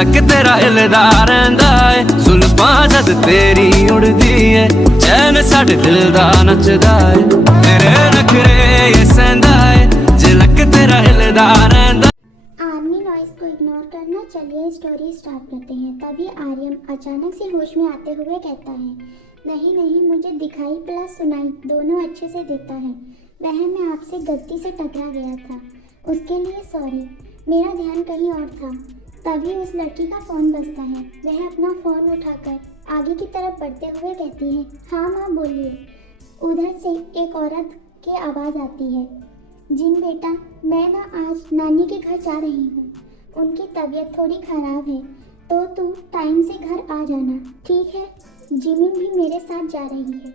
झलक तेरा हिलदा रहिंदा है, जुल्फां जद तेरी उड़दी है, चैन साडे दिल दा नचदा है, तेरे नखरे ये सहंदा है, झलक तेरा हिलदा रहिंदा। आर्मी नॉइस को इग्नोर करना। चलिए स्टोरी स्टार्ट करते हैं। तभी आर्यन अचानक से होश में आते हुए कहता है, नहीं नहीं, मुझे दिखाई प्लस सुनाई दोनों अच्छे से देता है। वह मैं आपसे गलती से टकरा गया था, उसके लिए सॉरी, मेरा ध्यान कहीं और था। तभी उस लड़की का फ़ोन बजता है। वह अपना फ़ोन उठाकर आगे की तरफ बढ़ते हुए कहती है, हाँ माँ बोलिए। उधर से एक औरत की आवाज़ आती है, जिन बेटा, मैं ना आज नानी के घर जा रही हूँ, उनकी तबीयत थोड़ी ख़राब है, तो तू टाइम से घर आ जाना, ठीक है। जिमिन भी मेरे साथ जा रही है।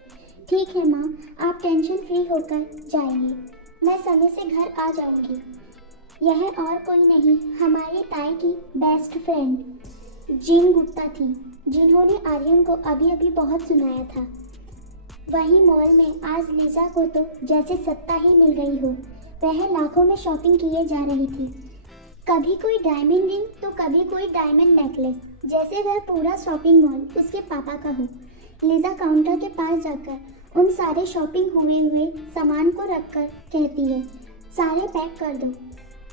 ठीक है माँ, आप टेंशन फ्री होकर जाइए, मैं समय से घर आ जाऊँगी। यह और कोई नहीं, हमारे ताई की बेस्ट फ्रेंड जिन गुप्ता थी, जिन्होंने आर्यन को अभी अभी बहुत सुनाया था। वही मॉल में आज लिजा को तो जैसे सत्ता ही मिल गई हो। वह लाखों में शॉपिंग किए जा रही थी, कभी कोई डायमंड रिंग तो कभी कोई डायमंड नेकलेस, जैसे वह पूरा शॉपिंग मॉल उसके पापा का हो। लिजा काउंटर के पास जाकर उन सारे शॉपिंग हुए सामान को रखकर कहती है, सारे पैक कर दो।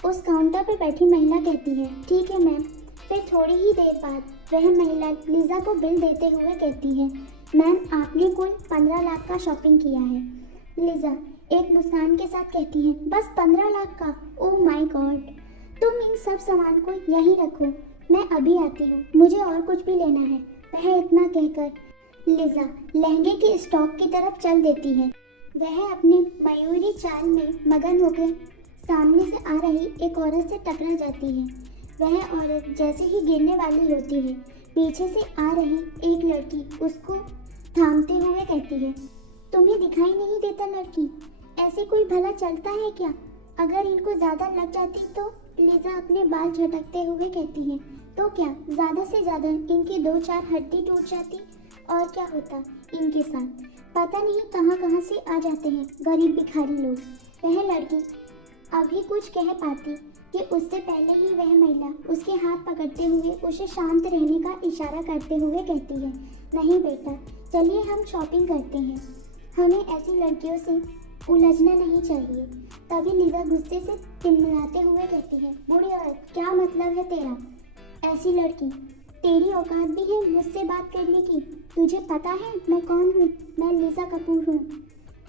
उस काउंटर पर बैठी महिला कहती है, ठीक है मैम। फिर थोड़ी ही देर बाद वह महिला लिजा को बिल देते हुए कहती है, मैम आपने कुल 15 लाख का शॉपिंग किया है। लिजा एक मुस्कान के साथ कहती है, बस 15 लाख का? ओह माय गॉड, तुम इन सब सामान को यहीं रखो, मैं अभी आती हूँ, मुझे और कुछ भी लेना है। वह इतना कहकर लिजा लहंगे के स्टॉक की तरफ चल देती है। वह अपने मयूरी चाल में मगन होकर सामने से आ रही एक औरत से टकरा जाती है। वह औरत जैसे ही गिरने वाली होती है, पीछे से आ रही एक लड़की उसको थामते हुए कहती है, तुम्हें दिखाई नहीं देता लड़की, ऐसे कोई भला चलता है क्या? अगर इनको ज़्यादा लग जाती तो? लिजा अपने बाल झटकते हुए कहती है, तो क्या ज़्यादा से ज़्यादा इनकी 2-4 हड्डी टूट जाती, और क्या होता इनके साथ? पता नहीं कहाँ से आ जाते हैं गरीब भिखारी लोग। वह लड़की अभी कुछ कह पाती कि उससे पहले ही वह महिला उसके हाथ पकड़ते हुए उसे शांत रहने का इशारा करते हुए कहती है, नहीं बेटा, चलिए हम शॉपिंग करते हैं, हमें ऐसी लड़कियों से उलझना नहीं चाहिए। तभी लिजा गुस्से से टिमटिमाते हुए कहती है, बूढ़ी औरत, क्या मतलब है तेरा? ऐसी लड़की, तेरी औकात भी है मुझसे बात करने की? तुझे पता है मैं कौन हूँ? मैं लिजा कपूर हूँ।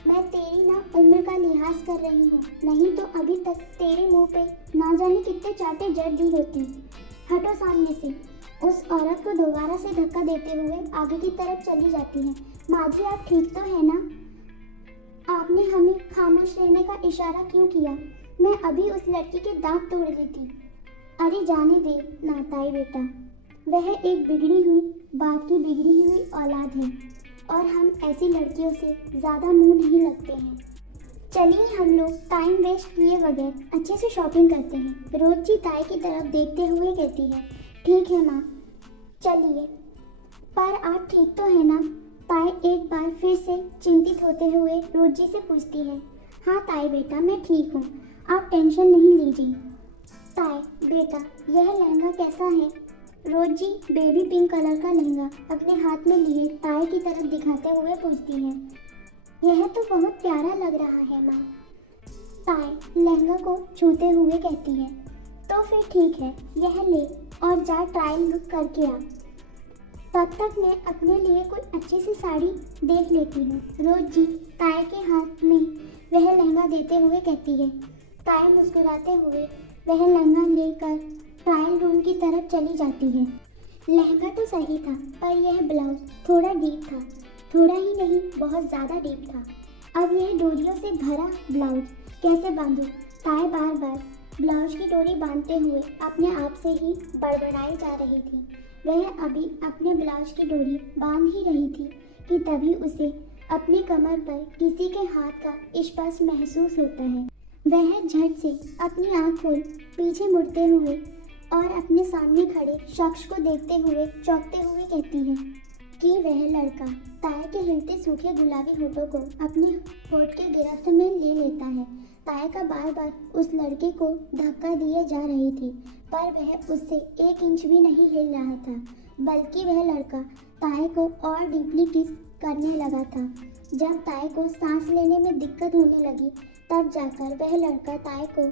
मैं तेरी ना उम्र का लिहाज कर रही हूँ, नहीं तो अभी तक तेरे मुंह पे ना जाने कितने चाटे जड़ दी होती। हटो सामने से। उस औरत को दोबारा से धक्का देते हुए आगे की तरफ चली जाती है। माँ जी, आप ठीक तो है ना? आपने हमें खामोश रहने का इशारा क्यों किया? मैं अभी उस लड़की के दांत तोड़ देती। अरे जाने दे नाताई बेटा, वह एक बिगड़ी हुई बाप की बिगड़ी हुई औलाद है, और हम ऐसी लड़कियों से ज़्यादा मुंह नहीं लगते हैं। चलिए हम लोग टाइम वेस्ट किए बगैर अच्छे से शॉपिंग करते हैं। रोजी ताई की तरफ देखते हुए कहती है, ठीक है माँ, चलिए। पर आप ठीक तो है ना? ताई एक बार फिर से चिंतित होते हुए रोजी से पूछती है। हाँ ताई बेटा, मैं ठीक हूँ, आप टेंशन नहीं लीजिए। ताई बेटा, यह लहंगा कैसा है? रोजी बेबी पिंक कलर का लहंगा अपने हाथ में लिए ताई की तरफ दिखाते हुए पूछती है। यह तो बहुत प्यारा लग रहा है माँ। ताई लहंगा को छूते हुए कहती है, तो फिर ठीक है, यह ले और जा ट्रायल लुक करके आ। तब तक मैं अपने लिए कोई अच्छी सी साड़ी देख लेती हूँ। रोजी ताई के हाथ में वह लहंगा देते हुए कहती है। ताई मुस्कुराते हुए वह लहंगा लेकर ट्रायल रूम की तरफ चली जाती है। लहंगा तो सही था, पर यह ब्लाउज थोड़ा डीप था, थोड़ा ही नहीं बहुत ज़्यादा डीप था। अब यह डोरियों से भरा ब्लाउज कैसे बांधूं? ताई बार बार ब्लाउज की डोरी बांधते हुए अपने आप से ही बड़बड़ाई जा रही थी। वह अभी अपने ब्लाउज की डोरी बांध ही रही थी कि तभी उसे अपनी कमर पर किसी के हाथ का स्पर्श महसूस होता है। वह झट से अपनी आँख खोल पीछे मुड़ते हुए और अपने सामने खड़े शख्स को देखते हुए चौंकते हुए कहती है कि वह लड़का ताया के हिलते सूखे गुलाबी होठों को अपने होठ के गिरफ्त में ले लेता है। ताए का बार बार उस लड़के को धक्का दिए जा रही थी, पर वह उससे 1 इंच भी नहीं हिल रहा था, बल्कि वह लड़का ताए को और डीपली किस करने लगा था। जब ताए को सांस लेने में दिक्कत होने लगी, तब जाकर वह लड़का ताए को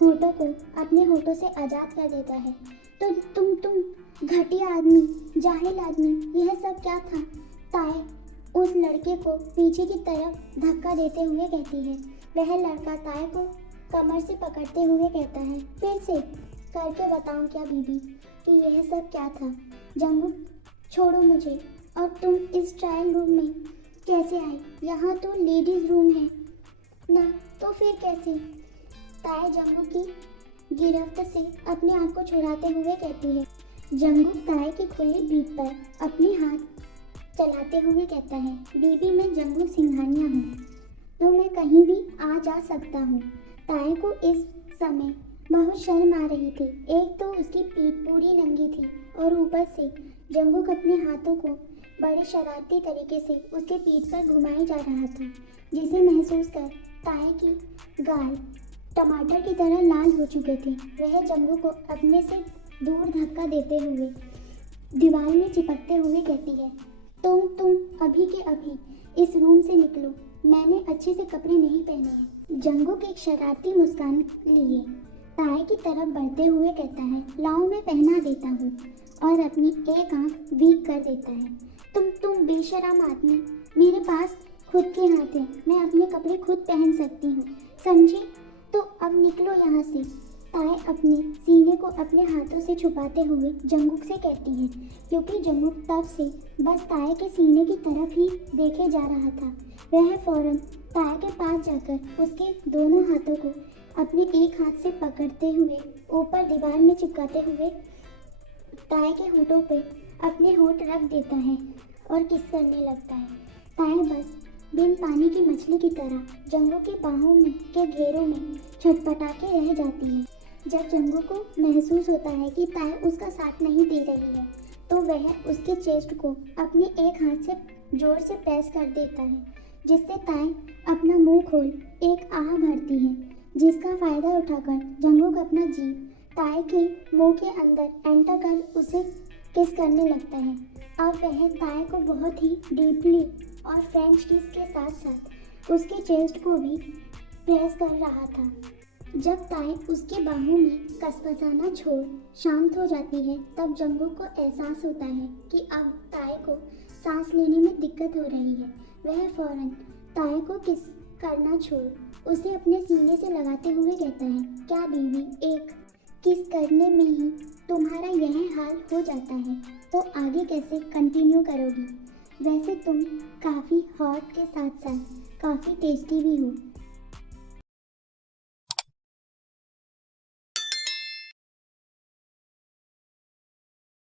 होठों को अपने होठों से आज़ाद कर देता है। तो तुम घटिया आदमी, जाहिल आदमी, यह सब क्या था? ताए उस लड़के को पीछे की तरफ धक्का देते हुए कहती है। वह लड़का ताए को कमर से पकड़ते हुए कहता है, फिर से करके बताऊं क्या बीबी कि यह सब क्या था? जंगू, छोड़ो मुझे। और तुम इस ट्रायल रूम में कैसे आई? यहाँ तो लेडीज रूम है ना, तो फिर कैसे? ताए जंगू की गिरफ्त से अपने आप को छुड़ाते हुए कहती है। जंगू ताए की खुली पीठ पर अपने हाथ चलाते हुए कहता है, बीबी मैं जंगू सिंघानिया हूँ, तो मैं कहीं भी आ जा सकता हूँ। ताए को इस समय बहुत शर्म आ रही थी। एक तो उसकी पीठ पूरी नंगी थी और ऊपर से जंगू अपने हाथों को बड़े शरारती तरीके से उसके पीठ पर घुमाए जा रहा था, जिसे महसूस कर ताए की गाल टमाटर की तरह लाल हो चुके थे। वह जंगू को अपने से दूर धक्का देते हुए दीवार में चिपकते हुए कहती है, तुम अभी के अभी इस रूम से निकलो, मैंने अच्छे से कपड़े नहीं पहने हैं। जंगू की एक शरारती मुस्कान लिए ताए की तरफ बढ़ते हुए कहता है, लाओ मैं पहना देता हूँ, और अपनी एक आंख वीक कर देता है। तुम बेशरम आदमी, मेरे पास खुद के हाथ हैं, मैं अपने कपड़े खुद पहन सकती हूँ, समझी? तो अब निकलो यहाँ से। ताए अपने सीने को अपने हाथों से छुपाते हुए जंगूक से कहती है, क्योंकि जंगूक तब से बस ताए के सीने की तरफ ही देखे जा रहा था। वह फौरन ताए के पास जाकर उसके दोनों हाथों को अपने एक हाथ से पकड़ते हुए ऊपर दीवार में चिपकाते हुए ताए के होठों पे अपने होठ रख देता है और किस करने लगता है। ताए बस बिन पानी की मछली की तरह जंगू की बाहों में के घेरों में छटपटा के रह जाती है। जब जंगू को महसूस होता है कि ताए उसका साथ नहीं दे रही है, तो वह उसके चेस्ट को अपने एक हाथ से जोर से प्रेस कर देता है, जिससे ताए अपना मुंह खोल एक आह भरती है, जिसका फायदा उठाकर जंगू अपना जीभ ताए के मुंह के अंदर एंटर कर उसे किस करने लगता है। अब वह ताए को बहुत ही डीपली और फ्रेंच किस के साथ साथ उसके चेस्ट को भी प्रेस कर रहा था। जब ताए उसकी बाहों में कसपसाना छोड़ शांत हो जाती है, तब जंगू को एहसास होता है कि अब ताए को सांस लेने में दिक्कत हो रही है। वह फौरन ताए को किस करना छोड़ उसे अपने सीने से लगाते हुए कहता है, क्या बीवी, एक किस करने में ही तुम्हारा यह हाल हो जाता है, तो आगे कैसे कंटिन्यू करोगी? वैसे तुम काफ़ी हॉट के साथ साथ काफ़ी टेस्टी भी हो।